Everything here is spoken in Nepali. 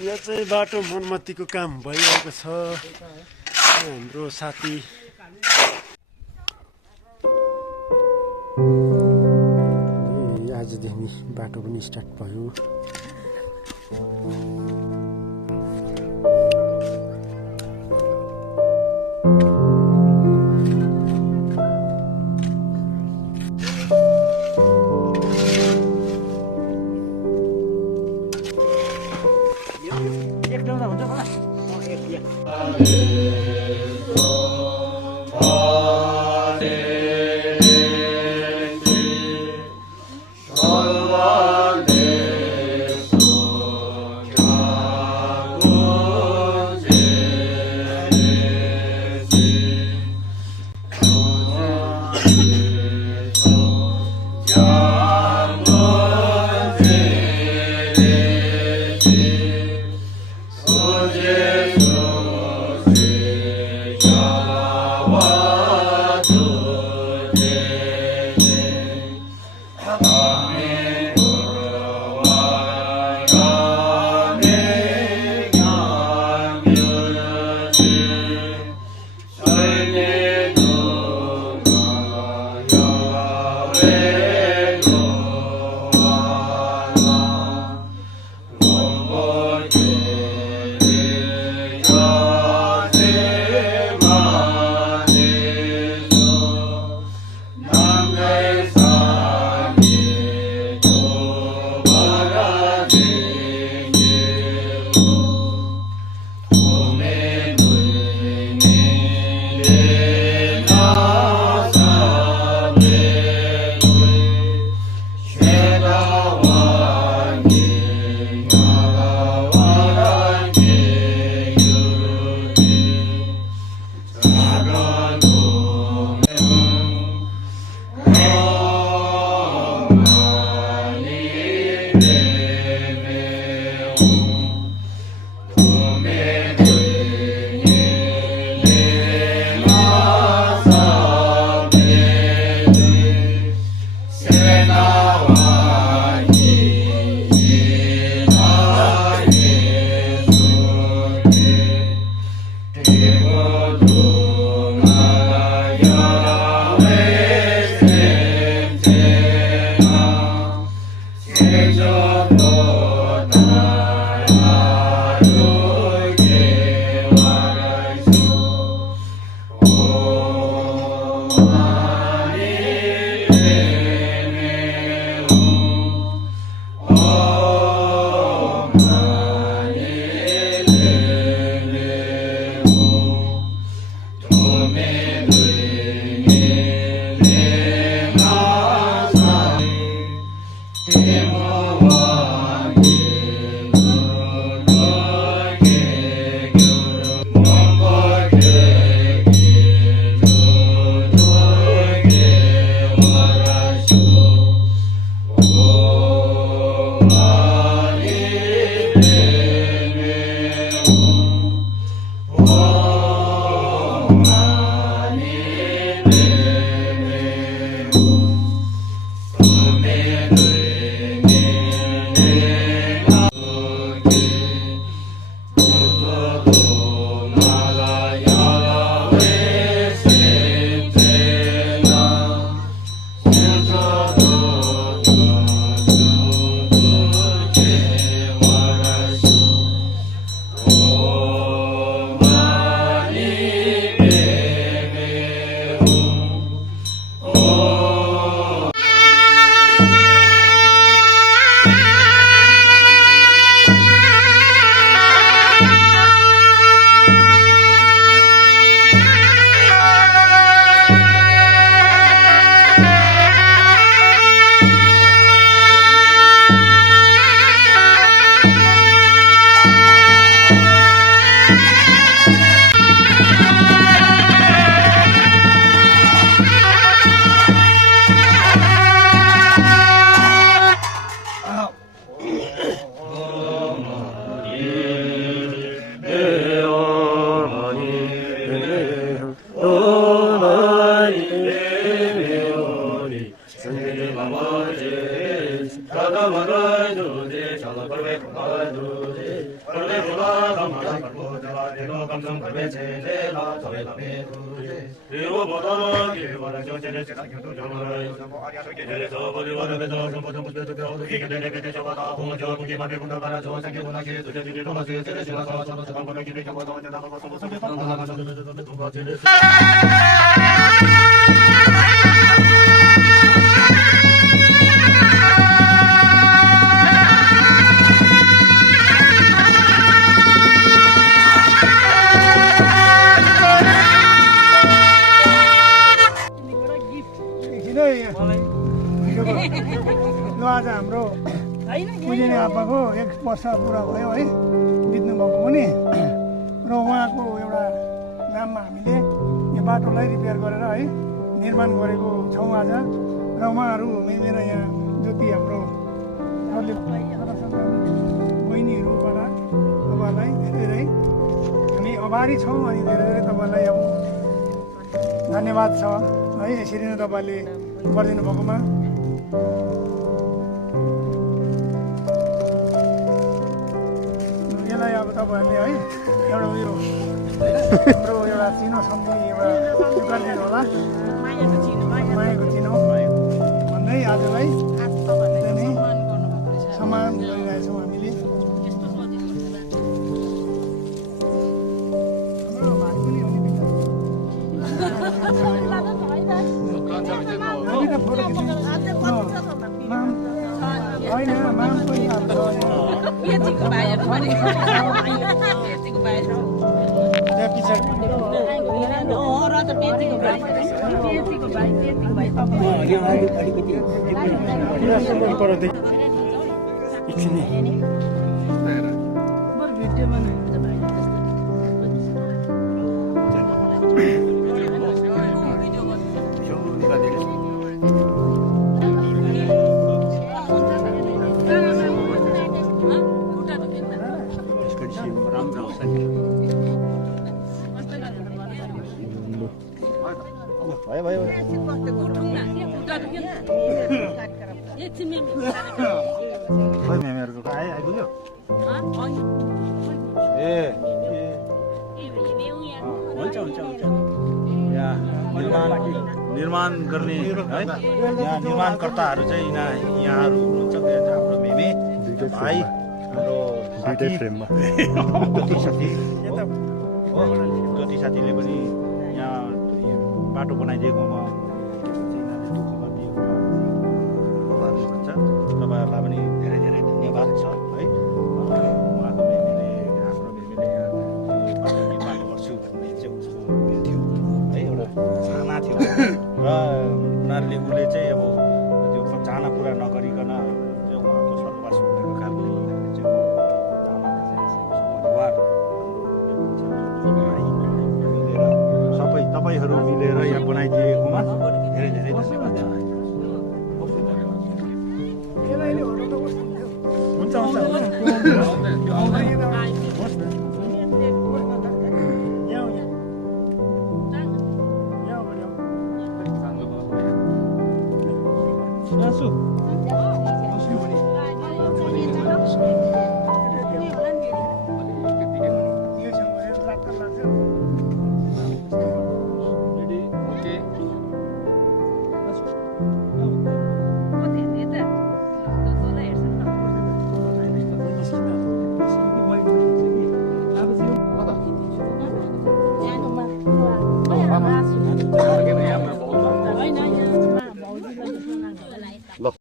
यहाँ चाहिँ बाटो मर्मतीको काम भइरहेको छ। हाम्रो साथी आजदेखि बाटो पनि स्टार्ट भयो। Hare आज हाम्रो पूजनीय आप्पाको 1 वर्ष पुरा भयो है बित्नु भएको पनि र उहाँको एउटा नाममा हामीले यो बाटोलाई रिपेयर गरेर है निर्माण गरेको छौँ आज र उहाँहरू मेरो यहाँ जति हाम्रो बहिनीहरूबाट तपाईँहरूलाई धेरै हामी आभारी छौँ अनि धेरै धेरै तपाईँलाई अब धन्यवाद छ है यसरी नै तपाईँले गरिदिनु भएकोमा यसलाई अब तपाईँहरूले है एउटा उयो हाम्रो एउटा चिनो सम्झी एउटा गरिदिनु होला मायाको चिनो भन्दै आजलाई एकदमै सम्मान गरिरहेछौँ हामीले हाम्रो भाइ पनि हुने फोटो खिच्नु होइन माम पनि निर्माण गर्ने है यहाँ निर्माणकर्ताहरू चाहिँ यहाँहरू हुनुहुन्छ हाम्रो मेमे भाइ हाम्रो ज्योति साथीले पनि यहाँ बाटो बनाइदिएकोमा तपाईँहरूलाई पनि धेरै धेरै धन्यवाद छ है उहाँको मेमेले हाम्रो मेमेले यहाँ बाटो निर्माण गर्छु भन्ने चाहिँ उसको उयो थियो है एउटा चाहना थियो र उनीहरूले उसले चाहिँ अब त्यो चाहना पुरा नगरिकन चाहिँ उहाँको स्वर्गवास भएको कारणले गर्दाखेरि चाहिँ परिवार मिलेर सबै तपाईँहरू मिलेर यहाँ बनाइदिएकोमा धेरै धेरै धन्यवाद छ हुन्छ Gracias.